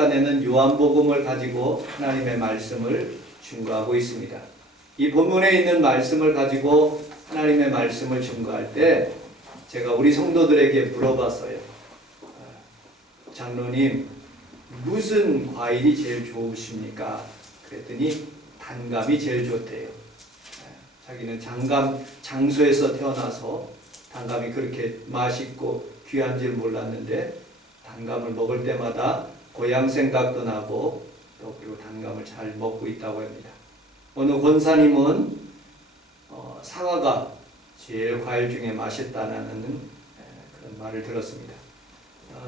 시간에는 요한복음을 가지고 하나님의 말씀을 증거하고 있습니다. 이 본문에 있는 말씀을 가지고 하나님의 말씀을 증거할 때 제가 우리 성도들에게 물어봤어요. 장로님, 무슨 과일이 제일 좋으십니까? 그랬더니 단감이 제일 좋대요. 자기는 장소에서 태어나서 단감이 그렇게 맛있고 귀한 줄 몰랐는데 단감을 먹을 때마다 고향 생각도 나고 또 그리고 단감을 잘 먹고 있다고 합니다. 어느 권사님은 사과가 제일 과일 중에 맛있다는 그런 말을 들었습니다.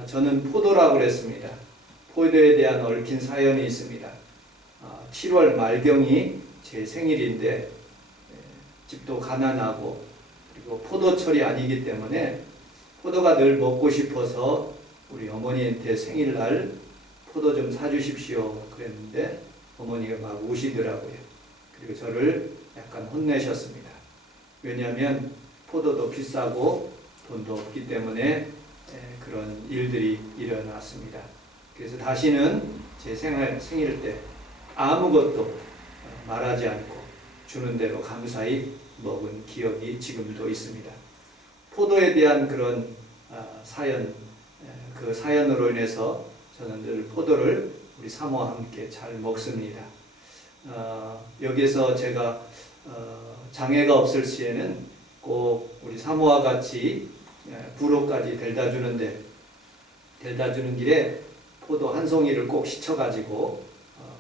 저는 포도라고 그랬습니다. 포도에 대한 얽힌 사연이 있습니다. 7월 말경이 제 생일인데 집도 가난하고 그리고 포도철이 아니기 때문에 포도가 늘 먹고 싶어서 우리 어머니한테 생일날 포도 좀 사주십시오 그랬는데 어머니가 막 우시더라고요. 그리고 저를 약간 혼내셨습니다. 왜냐하면 포도도 비싸고 돈도 없기 때문에 그런 일들이 일어났습니다. 그래서 다시는 제 생일 때 아무것도 말하지 않고 주는 대로 감사히 먹은 기억이 지금도 있습니다. 포도에 대한 그런 사연, 그 사연으로 인해서 저는 늘 포도를 우리 사모와 함께 잘 먹습니다. 여기서 제가 장애가 없을 시에는 꼭 우리 사모와 같이 부로까지 데려다 주는 길에 포도 한 송이를 꼭 시쳐가지고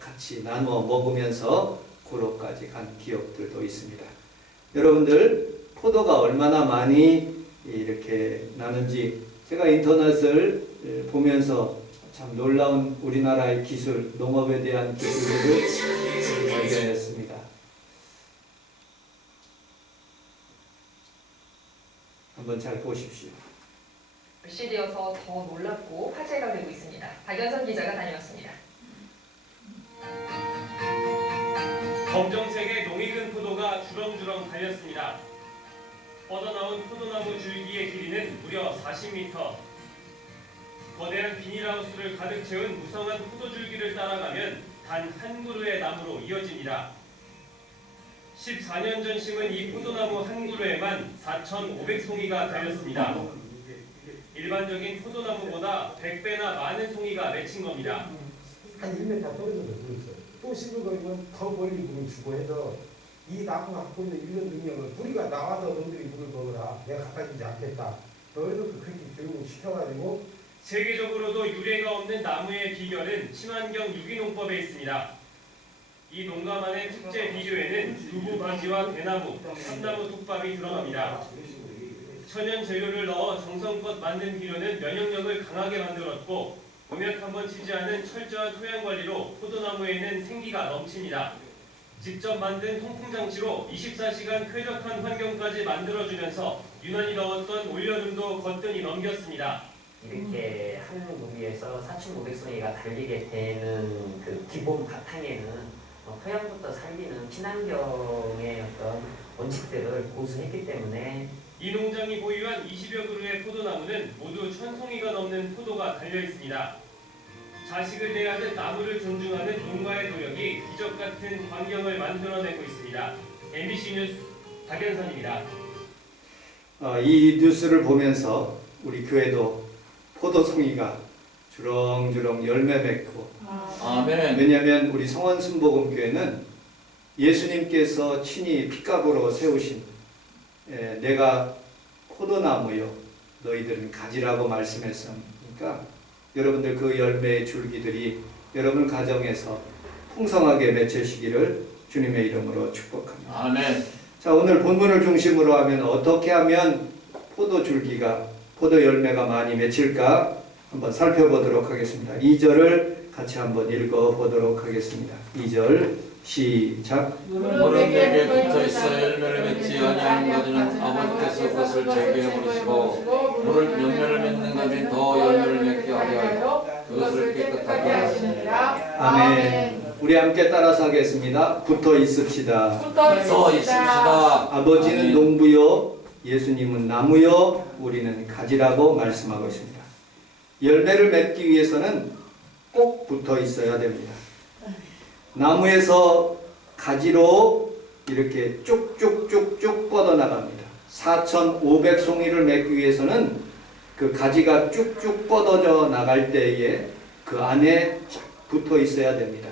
같이 나누어 먹으면서 구로까지 간 기억들도 있습니다. 여러분들 포도가 얼마나 많이 이렇게 나는지 제가 인터넷을 보면서 참 놀라운 우리나라의 기술, 농업에 대한 기술들을 발견했습니다. 한번 잘 보십시오. 불씨되어서 더 놀랍고 화제가 되고 있습니다. 박연선 기자가 다녀왔습니다. 검정색의 농익은 포도가 주렁주렁 달렸습니다. 뻗어나온 포도나무 줄기의 길이는 무려 40m. 거대한 비닐하우스를 가득 채운 무성한 포도줄기를 따라가면 단 한 그루의 나무로 이어집니다. 14년 전 심은 이 포도나무 한 그루에만 4,500송이가 달렸습니다. 일반적인 포도나무보다 100배나 많은 송이가 맺힌 겁니다. 한 1m 떨어져서 그랬어요. 또 씹어버리면 더 멀리 물을 주고 해서 이 나무 갖고 있는 이런 능력을 뿌리가 나와서 너희들이 물을 먹으라. 내가 갖다 주지 않겠다. 너희들도 그렇게 교육을 시켜가지고 세계적으로도 유례가 없는 나무의 비결은 친환경 유기농법에 있습니다. 이 농가만의 특제 비료에는 두부 바지와 대나무, 참나무 톱밥이 들어갑니다. 천연 재료를 넣어 정성껏 만든 비료는 면역력을 강하게 만들었고 농약 한번 치지 않은 철저한 토양 관리로 포도나무에는 생기가 넘칩니다. 직접 만든 통풍장치로 24시간 쾌적한 환경까지 만들어주면서 유난히 더웠던 올여름도 거뜬히 넘겼습니다. 이렇게 한 농기에서 4,500송이가 달리게 되는 그 기본 바탕에는 토양부터 살리는 친환경의 어떤 원칙들을 고수했기 때문에 이 농장이 보유한 20여 그루의 포도나무는 모두 1,000송이가 넘는 포도가 달려 있습니다. 자식을 대하듯 나무를 존중하는 농가의 노력이 기적 같은 광경을 만들어내고 있습니다. MBC 뉴스 박연선입니다. 이 뉴스를 보면서 우리 교회도 포도송이가 주렁주렁 열매 맺고 아멘. 왜냐하면 우리 성원순복음교회는 예수님께서 친히 핏값으로 세우신 내가 포도나무요 너희들은 가지라고 말씀했으니까 여러분들 그 열매의 줄기들이 여러분 가정에서 풍성하게 맺히시기를 주님의 이름으로 축복합니다. 아멘. 자, 오늘 본문을 중심으로 하면 어떻게 하면 포도 줄기가 포도 열매가 많이 맺힐까 한번 살펴보도록 하겠습니다. 2절을 같이 한번 읽어보도록 하겠습니다. 2절 시작. 무릇 내게 붙어있어 열매를 맺지 아니하는 가지는 아버지께서 그것을 제거해 버리시고 무릇 열매를 맺는 가지 더 열매를 맺게 하려 하여 그것을 깨끗하게 하시니라. 아멘. 우리 함께 따라서 하겠습니다. 붙어 있읍시다. 서 있습시다. 아버지는 농부요 예수님은 나무요 우리는 가지라고 말씀하고 있습니다. 열매를 맺기 위해서는 꼭 붙어 있어야 됩니다. 나무에서 가지로 이렇게 쭉쭉쭉쭉 뻗어나갑니다. 4,500송이를 맺기 위해서는 그 가지가 쭉쭉 뻗어져 나갈 때에 그 안에 쫙 붙어 있어야 됩니다.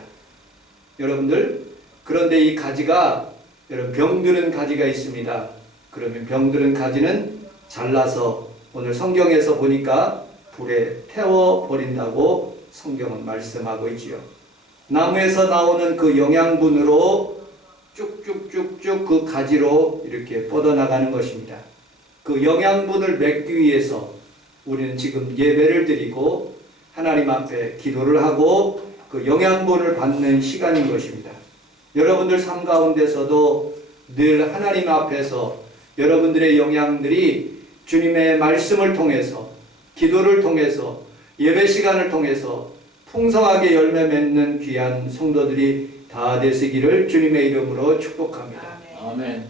여러분들, 그런데 이 가지가, 여러분 병드는 가지가 있습니다. 그러면 병드는 가지는 잘라서 오늘 성경에서 보니까 불에 태워 버린다고 성경은 말씀하고 있지요. 나무에서 나오는 그 영양분으로 쭉쭉쭉쭉 그 가지로 이렇게 뻗어나가는 것입니다. 그 영양분을 맺기 위해서 우리는 지금 예배를 드리고 하나님 앞에 기도를 하고 그 영양분을 받는 시간인 것입니다. 여러분들 삶 가운데서도 늘 하나님 앞에서 여러분들의 영양들이 주님의 말씀을 통해서, 기도를 통해서, 예배 시간을 통해서 풍성하게 열매 맺는 귀한 성도들이 다 되시기를 주님의 이름으로 축복합니다. 아멘.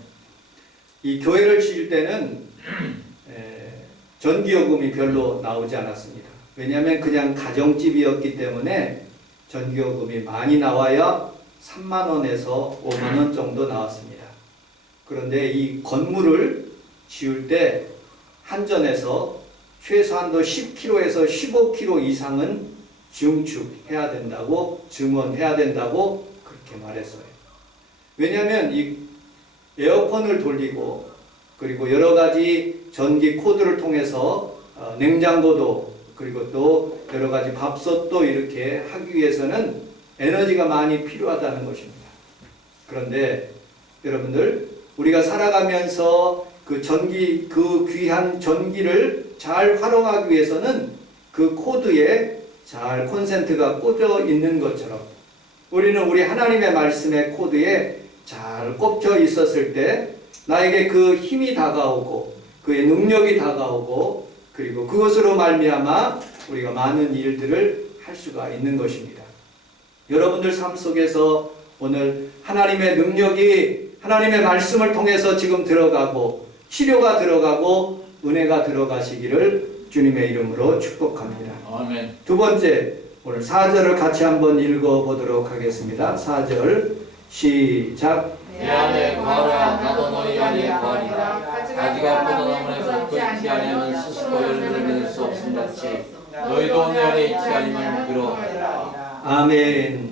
이 교회를 지을 때는 전기요금이 별로 나오지 않았습니다. 왜냐하면 그냥 가정집이었기 때문에 전기요금이 많이 나와야 3만 원에서 5만 원 정도 나왔습니다. 그런데 이 건물을 지을 때 한전에서 최소한도 10kg에서 15kg 이상은 증축해야 된다고, 증원해야 된다고 그렇게 말했어요. 왜냐하면 이 에어컨을 돌리고 그리고 여러 가지 전기 코드를 통해서 냉장고도 그리고 또 여러 가지 밥솥도 이렇게 하기 위해서는 에너지가 많이 필요하다는 것입니다. 그런데 여러분들, 우리가 살아가면서 그 전기, 그 귀한 전기를 잘 활용하기 위해서는 그 코드에 잘 콘센트가 꽂혀 있는 것처럼 우리는 우리 하나님의 말씀의 코드에 잘 꼽혀 있었을 때 나에게 그 힘이 다가오고 그의 능력이 다가오고 그리고 그것으로 말미암아 우리가 많은 일들을 할 수가 있는 것입니다. 여러분들 삶 속에서 오늘 하나님의 능력이 하나님의 말씀을 통해서 지금 들어가고 치료가 들어가고 은혜가 들어가시기를 주님의 이름으로 축복합니다. 아멘. 두 번째, 오늘 4절을 같이 한번 읽어보도록 하겠습니다. 4절 시작. 내 안에 거하라. 나도 너희 안에 거하리라. 가지가 포도나무에 붙어 있지 아니하면 스스로 열매를 맺을 수 없음 같이 너희도 내 안에 있지 아니면 그러하리라. 아멘.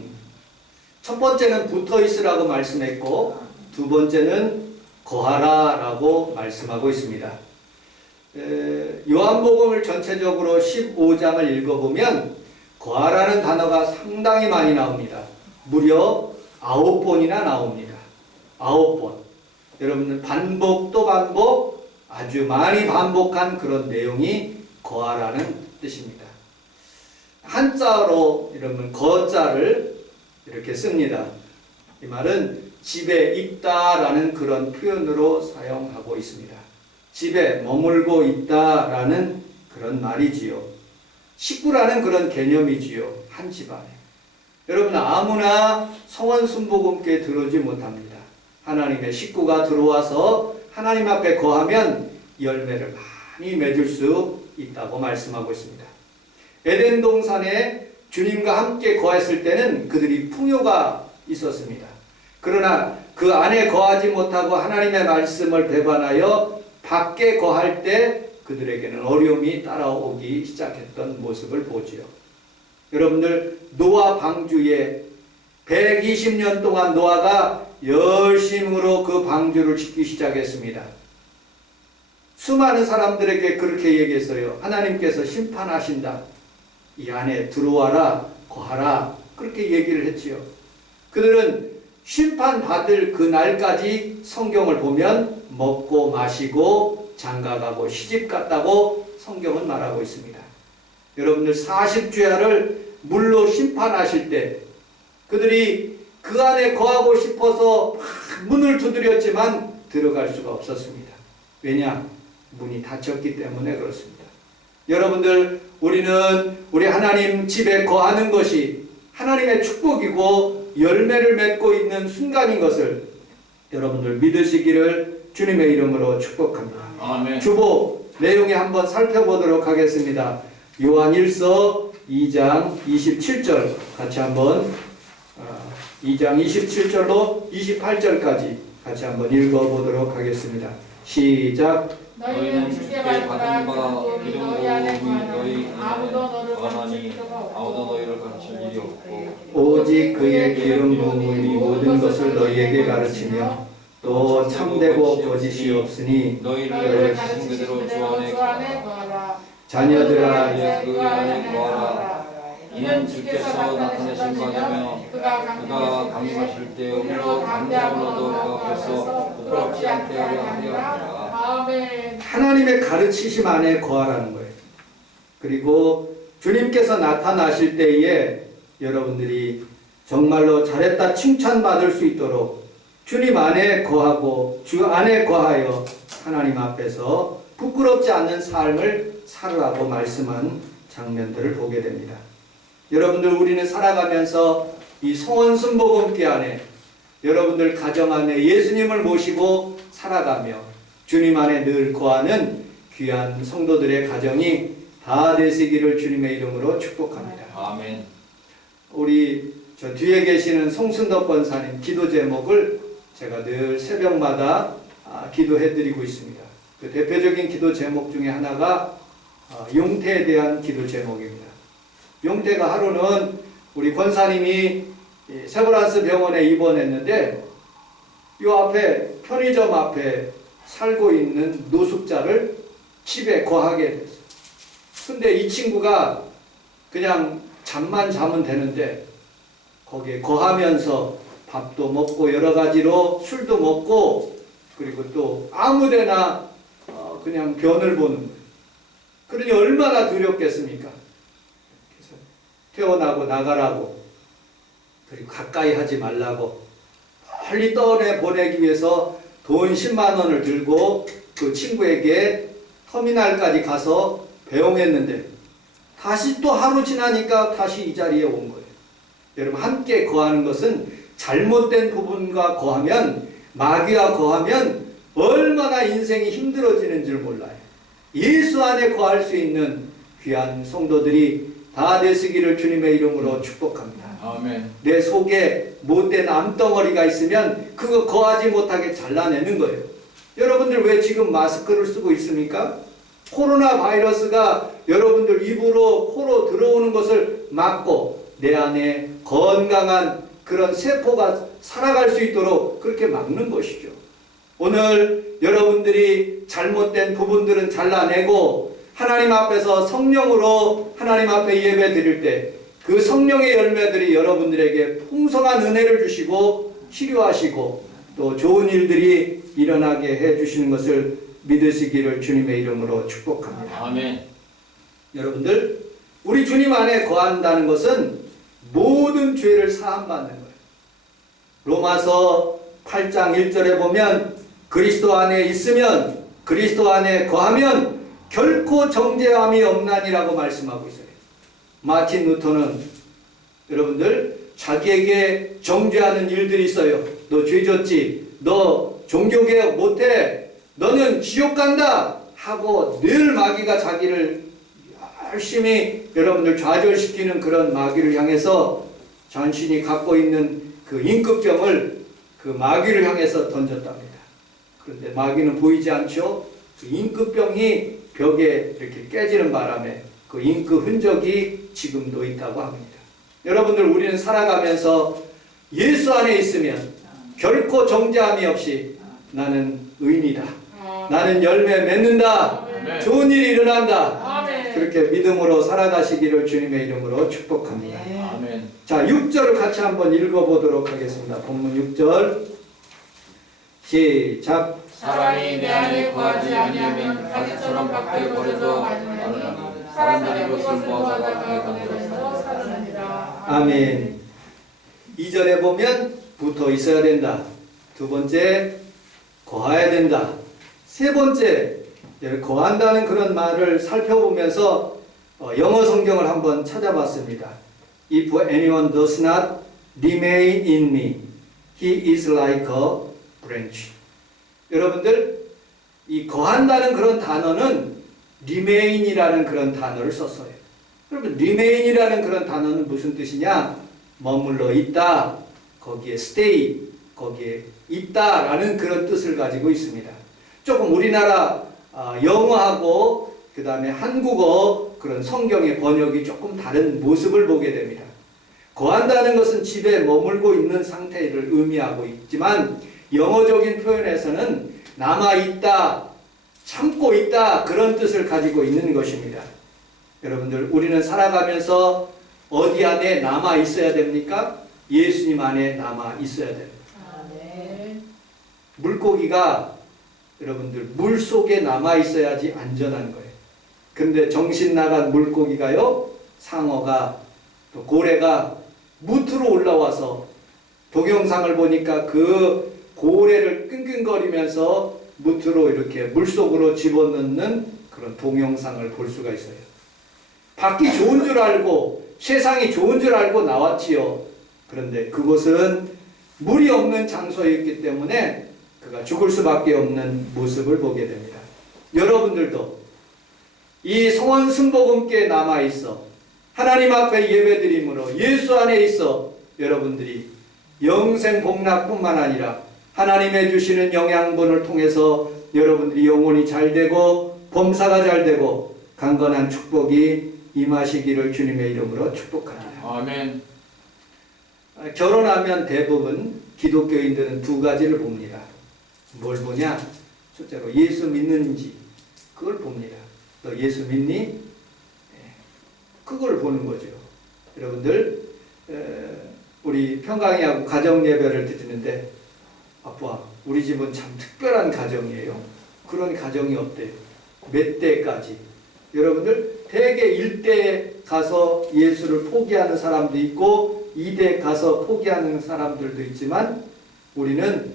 첫 번째는 붙어 있으라고 말씀했고 두 번째는 거하라 라고 말씀하고 있습니다. 요한복음을 전체적으로 15장을 읽어보면 거하라는 단어가 상당히 많이 나옵니다. 무려 9번이나 나옵니다. 9번. 여러분들 반복 또 반복, 아주 많이 반복한 그런 내용이 거하라는 뜻입니다. 한자로 여러분 거자를 이렇게 씁니다. 이 말은 집에 있다라는 그런 표현으로 사용하고 있습니다. 집에 머물고 있다라는 그런 말이지요. 식구라는 그런 개념이지요. 한 집안에. 여러분 아무나 성원순복음께 들어오지 못합니다. 하나님의 식구가 들어와서 하나님 앞에 거하면 열매를 많이 맺을 수 있다고 말씀하고 있습니다. 에덴 동산에 주님과 함께 거했을 때는 그들이 풍요가 있었습니다. 그러나 그 안에 거하지 못하고 하나님의 말씀을 배반하여 밖에 거할 때 그들에게는 어려움이 따라오기 시작했던 모습을 보지요. 여러분들 노아 방주에 120년 동안 노아가 열심으로 그 방주를 짓기 시작했습니다. 수많은 사람들에게 그렇게 얘기했어요. 하나님께서 심판하신다. 이 안에 들어와라, 거하라. 그렇게 얘기를 했지요. 그들은 심판받을 그 날까지 성경을 보면 먹고 마시고 장가가고 시집갔다고 성경은 말하고 있습니다. 여러분들 40주야를 물로 심판하실 때 그들이 그 안에 거하고 싶어서 문을 두드렸지만 들어갈 수가 없었습니다. 왜냐? 문이 닫혔기 때문에 그렇습니다. 여러분들 우리는 우리 하나님 집에 거하는 것이 하나님의 축복이고 열매를 맺고 있는 순간인 것을 여러분들 믿으시기를 주님의 이름으로 축복합니다. 아멘. 주보 내용에 한번 살펴보도록 하겠습니다. 요한 1서 2장 27절 같이 한번 2장 27절로 28절까지 같이 한번 읽어보도록 하겠습니다. 시작. 너희는 주께 받은 바 기름 부음이 너희 아무도 너를 권하니 아무도 너희를 가르칠 일이 없고 오직 그의 기름 부음이 모든 것을 너희에게 가르치며 또 참되고 거짓이 없으니 너희를 가르치신 그대로 주 안에 거하라. 자녀들아 이제 그 안에 거하라. 이는 주께서 나타내신 바되며 그가 강림하실 때 우리로 담대함으로도 그 앞에서 부끄럽지 않게 하려 합니다. 아멘. 하나님의 가르치심 안에 거하라는 거예요. 그리고 주님께서 나타나실 때에 여러분들이 정말로 잘했다 칭찬받을 수 있도록 주님 안에 거하고 주 안에 거하여 하나님 앞에서 부끄럽지 않는 삶을 살으라고 말씀한 장면들을 보게 됩니다. 여러분들, 우리는 살아가면서 이 성원순복음기 안에 여러분들 가정 안에 예수님을 모시고 살아가며 주님 안에 늘 거하는 귀한 성도들의 가정이 다 되시기를 주님의 이름으로 축복합니다. 아멘. 우리 저 뒤에 계시는 송순덕 권사님 기도 제목을 제가 늘 새벽마다 기도해 드리고 있습니다. 그 대표적인 기도 제목 중에 하나가 용태에 대한 기도 제목입니다. 용태가 하루는 우리 권사님이 세브란스 병원에 입원했는데 이 앞에 편의점 앞에 살고 있는 노숙자를 집에 거하게 됐어요. 근데 이 친구가 그냥 잠만 자면 되는데 거기에 거하면서 밥도 먹고 여러 가지로 술도 먹고 그리고 또 아무데나 그냥 변을 보는 거예요. 그러니 얼마나 두렵겠습니까? 그래서 태어나고 나가라고 그리고 가까이 하지 말라고 빨리 떠내 보내기 위해서 돈 10만 원을 들고 그 친구에게 터미널까지 가서 배웅했는데 다시 또 하루 지나니까 다시 이 자리에 온 거예요. 여러분, 함께 거하는 것은 잘못된 부분과 거하면, 마귀와 거하면 얼마나 인생이 힘들어지는 줄 몰라요. 예수 안에 거할 수 있는 귀한 성도들이 다 되시기를 주님의 이름으로 축복합니다. 아멘. 내 속에 못된 암덩어리가 있으면 그거 거하지 못하게 잘라내는 거예요. 여러분들 왜 지금 마스크를 쓰고 있습니까? 코로나 바이러스가 여러분들 입으로 코로 들어오는 것을 막고 내 안에 건강한 그런 세포가 살아갈 수 있도록 그렇게 막는 것이죠. 오늘 여러분들이 잘못된 부분들은 잘라내고 하나님 앞에서 성령으로 하나님 앞에 예배 드릴 때 그 성령의 열매들이 여러분들에게 풍성한 은혜를 주시고 치료하시고 또 좋은 일들이 일어나게 해주시는 것을 믿으시기를 주님의 이름으로 축복합니다. 아멘. 여러분들, 우리 주님 안에 거한다는 것은 모든 죄를 사함받는 거예요. 로마서 8장 1절에 보면 그리스도 안에 있으면, 그리스도 안에 거하면 결코 정죄함이 없나니라고 말씀하고 있어요. 마틴 루터는 여러분들 자기에게 정죄하는 일들이 있어요. 너 죄 졌지, 너 종교개혁 못해, 너는 지옥 간다 하고 늘 마귀가 자기를 열심히 여러분들 좌절시키는 그런 마귀를 향해서 자신이 갖고 있는 그 임급병을 그 마귀를 향해서 던졌답니다. 그런데 마귀는 보이지 않죠? 그 임급병이 벽에 이렇게 깨지는 바람에 그 임급 흔적이 지금도 있다고 합니다. 여러분들, 우리는 살아가면서 예수 안에 있으면 결코 정죄함이 없이 나는 의인이다, 나는 열매 맺는다, 아멘. 좋은 일이 일어난다, 아멘. 그렇게 믿음으로 살아가시기를 주님의 이름으로 축복합니다. 아멘. 자, 6절을 같이 한번 읽어보도록 하겠습니다. 본문 6절 시작. 사람이 내 안에 거하지 아니하면 가지처럼 밖에 버려져 마느니 사람들이 그것을 보아다가 거기서 사느니라. 아멘. 2절에 보면 붙어 있어야 된다. 두 번째, 거해야 된다. 세 번째, 거한다는 그런 말을 살펴보면서 영어 성경을 한번 찾아봤습니다. If anyone does not remain in me, he is like a branch. 여러분들, 이 거한다는 그런 단어는 remain이라는 그런 단어를 썼어요. 그러면 remain이라는 그런 단어는 무슨 뜻이냐? 머물러 있다, 거기에 stay, 거기에 있다라는 그런 뜻을 가지고 있습니다. 조금 우리나라 영어하고 그 다음에 한국어 그런 성경의 번역이 조금 다른 모습을 보게 됩니다. 거한다는 것은 집에 머물고 있는 상태를 의미하고 있지만 영어적인 표현에서는 남아있다, 참고 있다 그런 뜻을 가지고 있는 것입니다. 여러분들, 우리는 살아가면서 어디 안에 남아 있어야 됩니까? 예수님 안에 남아 있어야 됩니다. 물고기가 여러분들 물 속에 남아 있어야지 안전한 거예요. 근데 정신 나간 물고기가요, 상어가 또 고래가 무트로 올라와서 동영상을 보니까 그 고래를 끙끙거리면서 무트로 이렇게 물속으로 집어넣는 그런 동영상을 볼 수가 있어요. 밖이 좋은 줄 알고 세상이 좋은 줄 알고 나왔지요. 그런데 그곳은 물이 없는 장소였기 때문에 그가 죽을 수밖에 없는 모습을 보게 됩니다. 여러분들도 이 성원 순복음께 남아 있어 하나님 앞에 예배드림으로 예수 안에 있어 여러분들이 영생 복락뿐만 아니라 하나님의 주시는 영양분을 통해서 여러분들이 영혼이 잘 되고 범사가 잘 되고 강건한 축복이 임하시기를 주님의 이름으로 축복합니다. 아멘. 결혼하면 대부분 기독교인들은 두 가지를 봅니다. 뭘 보냐? 첫째로 예수 믿는지 그걸 봅니다. 너 예수 믿니? 그걸 보는 거죠. 여러분들, 우리 평강이하고 가정 예배를 드리는데 아빠, 우리 집은 참 특별한 가정이에요. 그런 가정이 어때요? 몇 대까지? 여러분들, 대개 1대 가서 예수를 포기하는 사람도 있고 2대 가서 포기하는 사람들도 있지만 우리는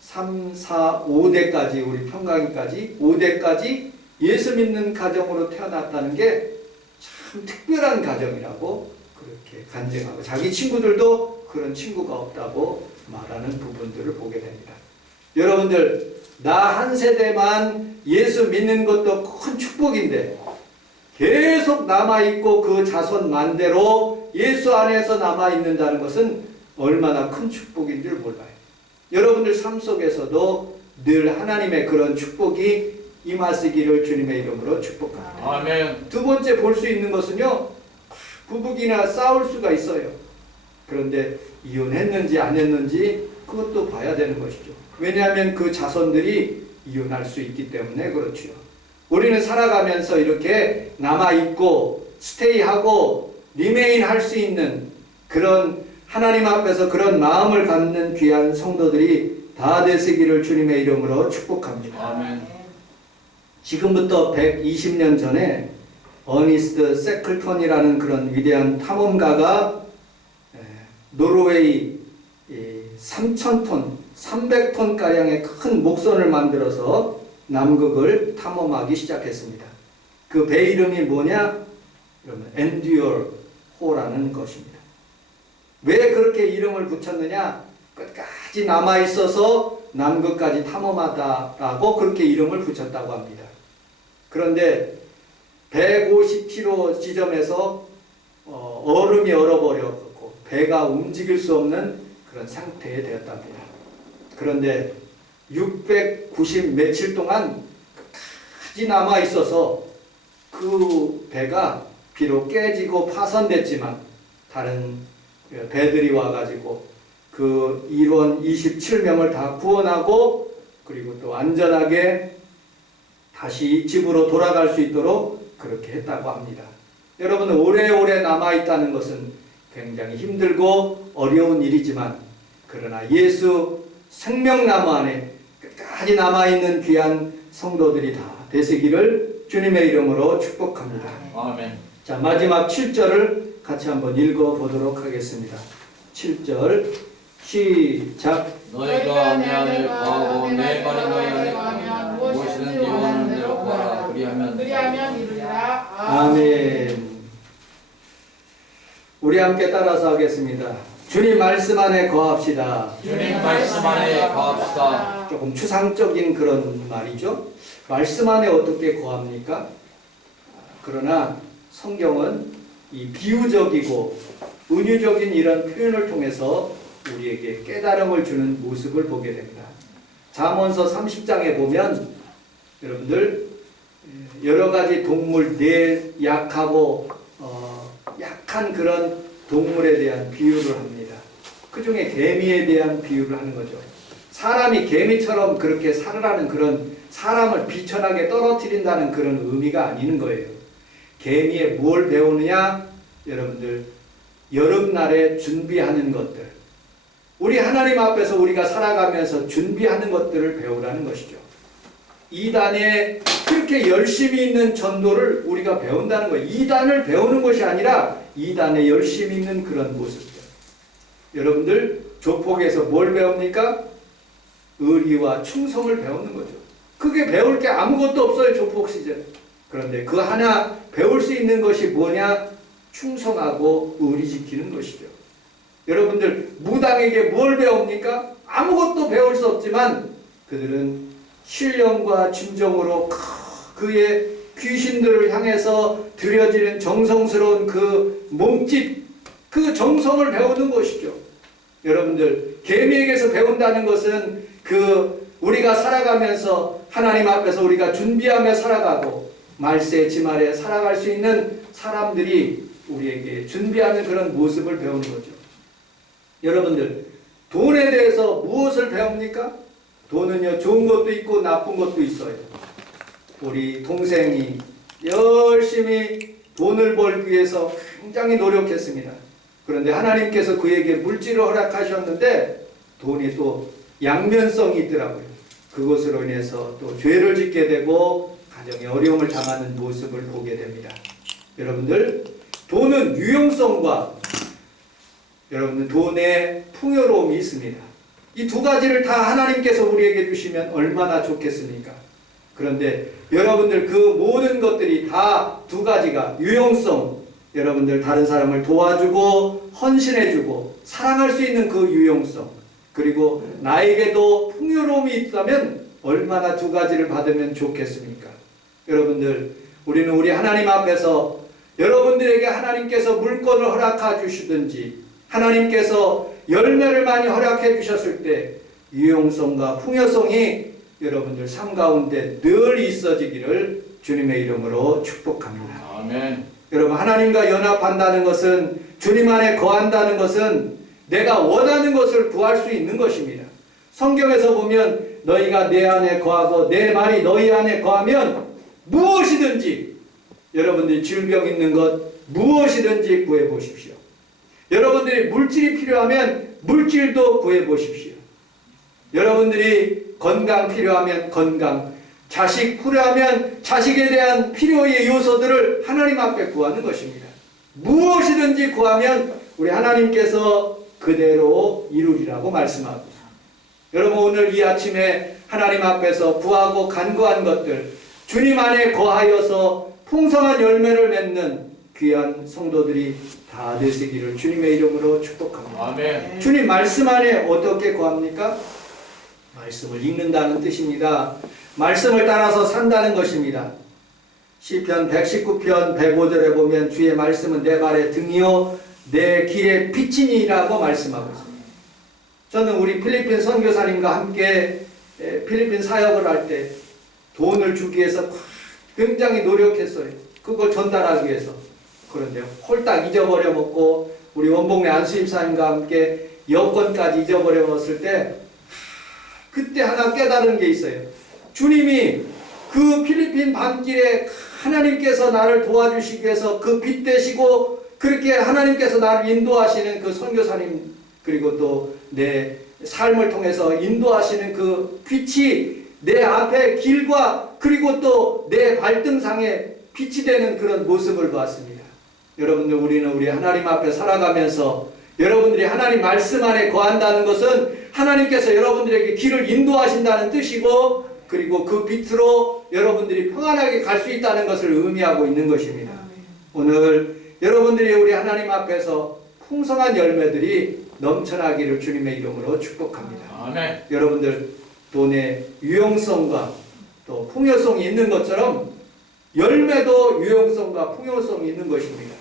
3, 4, 5대까지, 우리 평강이까지 5대까지 예수 믿는 가정으로 태어났다는 게 참 특별한 가정이라고 그렇게 간증하고 자기 친구들도 그런 친구가 없다고 말하는 부분들을 보게 됩니다. 여러분들, 나 한 세대만 예수 믿는 것도 큰 축복인데 계속 남아있고 그 자손 만대로 예수 안에서 남아있는다는 것은 얼마나 큰 축복인 줄 몰라요. 여러분들 삶 속에서도 늘 하나님의 그런 축복이 임하시기를 주님의 이름으로 축복합니다. 아멘. 두 번째 볼 수 있는 것은요, 부부기나 싸울 수가 있어요. 그런데 이혼했는지 안 했는지 그것도 봐야 되는 것이죠. 왜냐하면 그 자손들이 이혼할 수 있기 때문에 그렇죠. 우리는 살아가면서 이렇게 남아있고 스테이하고 리메인 할 수 있는 그런 하나님 앞에서 그런 마음을 갖는 귀한 성도들이 다 되시기를 주님의 이름으로 축복합니다. 아멘. 지금부터 120년 전에 어니스트 세클턴이라는 그런 위대한 탐험가가 노르웨이 3,000톤, 300톤가량의 큰 목선을 만들어서 남극을 탐험하기 시작했습니다. 그 배 이름이 뭐냐? 그러면 엔듀어호라는 것입니다. 왜 그렇게 이름을 붙였느냐? 끝까지 남아있어서 남극까지 탐험하다라고 그렇게 이름을 붙였다고 합니다. 그런데 150km 지점에서 얼음이 얼어버렸고 배가 움직일 수 없는 그런 상태에 되었답니다. 그런데 690 며칠 동안 끝까지 남아있어서 그 배가 비록 깨지고 파손됐지만 다른 배들이 와가지고 그 일원 27명을 다 구원하고 그리고 또 안전하게 다시 집으로 돌아갈 수 있도록 그렇게 했다고 합니다. 여러분, 오래오래 남아있다는 것은 굉장히 힘들고 어려운 일이지만 그러나 예수 생명나무 안에 끝까지 남아있는 귀한 성도들이 다 되시기를 주님의 이름으로 축복합니다. 아멘. 자, 마지막 7절을 같이 한번 읽어보도록 하겠습니다. 7절 시작. 너희가 내 안에 거하고 내 말이 너희 안에 거하면 무엇이든지 원하는 대로 구하라. 그리하면 이루리라. 아멘. 우리 함께 따라서 하겠습니다. 주님 말씀 안에 거합시다. 주님 말씀 안에 거합시다. 조금 추상적인 그런 말이죠. 말씀 안에 어떻게 거합니까? 그러나 성경은 이 비유적이고 은유적인 이런 표현을 통해서 우리에게 깨달음을 주는 모습을 보게 됩니다. 잠언서 30장에 보면 여러분들 여러 가지 동물, 약하고 약한 그런 동물에 대한 비유를 합니다. 그 중에 개미에 대한 비유를 하는 거죠. 사람이 개미처럼 그렇게 살으라는 그런 사람을 비천하게 떨어뜨린다는 그런 의미가 아니는 거예요. 개미에 뭘 배우느냐? 여러분들 여름날에 준비하는 것들, 우리 하나님 앞에서 우리가 살아가면서 준비하는 것들을 배우라는 것이죠. 이단에 그렇게 열심히 있는 전도를 우리가 배운다는 거예요. 이단을 배우는 것이 아니라 이단에 열심히 있는 그런 모습들. 여러분들 조폭에서 뭘 배웁니까? 의리와 충성을 배우는 거죠. 그게 배울 게 아무것도 없어요, 조폭 시절. 그런데 그 하나 배울 수 있는 것이 뭐냐? 충성하고 의리 지키는 것이죠. 여러분들 무당에게 뭘 배웁니까? 아무것도 배울 수 없지만 그들은 신령과 진정으로 그의 귀신들을 향해서 드려지는 정성스러운 그 몸짓, 그 정성을 배우는 것이죠. 여러분들 개미에게서 배운다는 것은 우리가 살아가면서 하나님 앞에서 우리가 준비하며 살아가고 말세 지말에 살아갈 수 있는 사람들이 우리에게 준비하는 그런 모습을 배우는 거죠. 여러분들 돈에 대해서 무엇을 배웁니까? 돈은요 좋은 것도 있고 나쁜 것도 있어요. 우리 동생이 열심히 돈을 벌기 위해서 굉장히 노력했습니다. 그런데 하나님께서 그에게 물질을 허락하셨는데 돈이 또 양면성이 있더라고요. 그것으로 인해서 또 죄를 짓게 되고 가정에 어려움을 당하는 모습을 보게 됩니다. 여러분들 돈은 유용성과 여러분들 돈의 풍요로움이 있습니다. 이 두 가지를 다 하나님께서 우리에게 주시면 얼마나 좋겠습니까? 그런데 여러분들 그 모든 것들이 다 두 가지가 유용성, 여러분들 다른 사람을 도와주고 헌신해주고 사랑할 수 있는 그 유용성, 그리고 나에게도 풍요로움이 있다면 얼마나 두 가지를 받으면 좋겠습니까? 여러분들 우리는 우리 하나님 앞에서 여러분들에게 하나님께서 물건을 허락해 주시든지 하나님께서 열매를 많이 허락해 주셨을 때 유용성과 풍요성이 여러분들 삶 가운데 늘 있어지기를 주님의 이름으로 축복합니다. 아멘. 여러분 하나님과 연합한다는 것은 주님 안에 거한다는 것은 내가 원하는 것을 구할 수 있는 것입니다. 성경에서 보면 너희가 내 안에 거하고 내 말이 너희 안에 거하면 무엇이든지 여러분들이 질병 있는 것 무엇이든지 구해보십시오. 여러분들이 물질이 필요하면 물질도 구해보십시오. 여러분들이 건강 필요하면 건강, 자식 필요하면 자식에 대한 필요의 요소들을 하나님 앞에 구하는 것입니다. 무엇이든지 구하면 우리 하나님께서 그대로 이루리라고 말씀하고, 여러분 오늘 이 아침에 하나님 앞에서 구하고 간구한 것들 주님 안에 거하여서 풍성한 열매를 맺는 귀한 성도들이 다 되시기를 주님의 이름으로 축복합니다. 아멘. 주님 말씀 안에 어떻게 거합니까? 말씀을 읽는다는 뜻입니다. 말씀을 따라서 산다는 것입니다. 시편 119편 105절에 보면 주의 말씀은 내 발의 등이요 내 길의 빛이니라고 말씀하고 있습니다. 저는 우리 필리핀 선교사님과 함께 필리핀 사역을 할 때 돈을 주기 위해서 굉장히 노력했어요. 그걸 전달하기 위해서. 그런데 홀딱 잊어버려 먹고 우리 원복내 안수임사님과 함께 여권까지 잊어버려 먹었을 때 그때 하나 깨달은 게 있어요. 주님이 그 필리핀 밤길에 하나님께서 나를 도와주시기 위해서 그 빛 되시고 그렇게 하나님께서 나를 인도하시는 그 선교사님 그리고 또 내 삶을 통해서 인도하시는 그 빛이 내 앞에 길과 그리고 또 내 발등상에 빛이 되는 그런 모습을 보았습니다. 여러분들 우리는 우리 하나님 앞에 살아가면서 여러분들이 하나님 말씀 안에 거한다는 것은 하나님께서 여러분들에게 길을 인도하신다는 뜻이고 그리고 그 빛으로 여러분들이 평안하게 갈 수 있다는 것을 의미하고 있는 것입니다. 오늘 여러분들이 우리 하나님 앞에서 풍성한 열매들이 넘쳐나기를 주님의 이름으로 축복합니다. 아멘. 여러분들 돈의 유용성과 또 풍요성이 있는 것처럼 열매도 유용성과 풍요성이 있는 것입니다.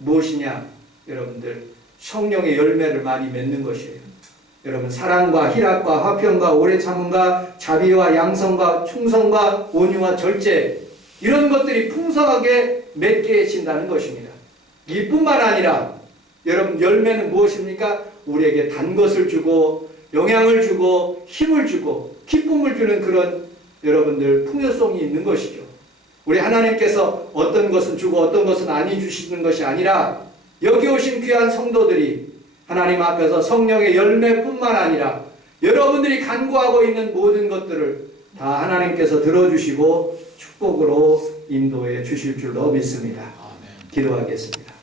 무엇이냐? 여러분들 성령의 열매를 많이 맺는 것이에요. 여러분 사랑과 희락과 화평과 오래 참음과 자비와 양성과 충성과 온유와 절제 이런 것들이 풍성하게 맺게 해진다는 것입니다. 이뿐만 아니라 여러분 열매는 무엇입니까? 우리에게 단 것을 주고 영향을 주고 힘을 주고 기쁨을 주는 그런 여러분들 풍요성이 있는 것이죠. 우리 하나님께서 어떤 것은 주고 어떤 것은 아니 주시는 것이 아니라 여기 오신 귀한 성도들이 하나님 앞에서 성령의 열매뿐만 아니라 여러분들이 간구하고 있는 모든 것들을 다 하나님께서 들어주시고 축복으로 인도해 주실 줄로 믿습니다. 아멘. 기도하겠습니다.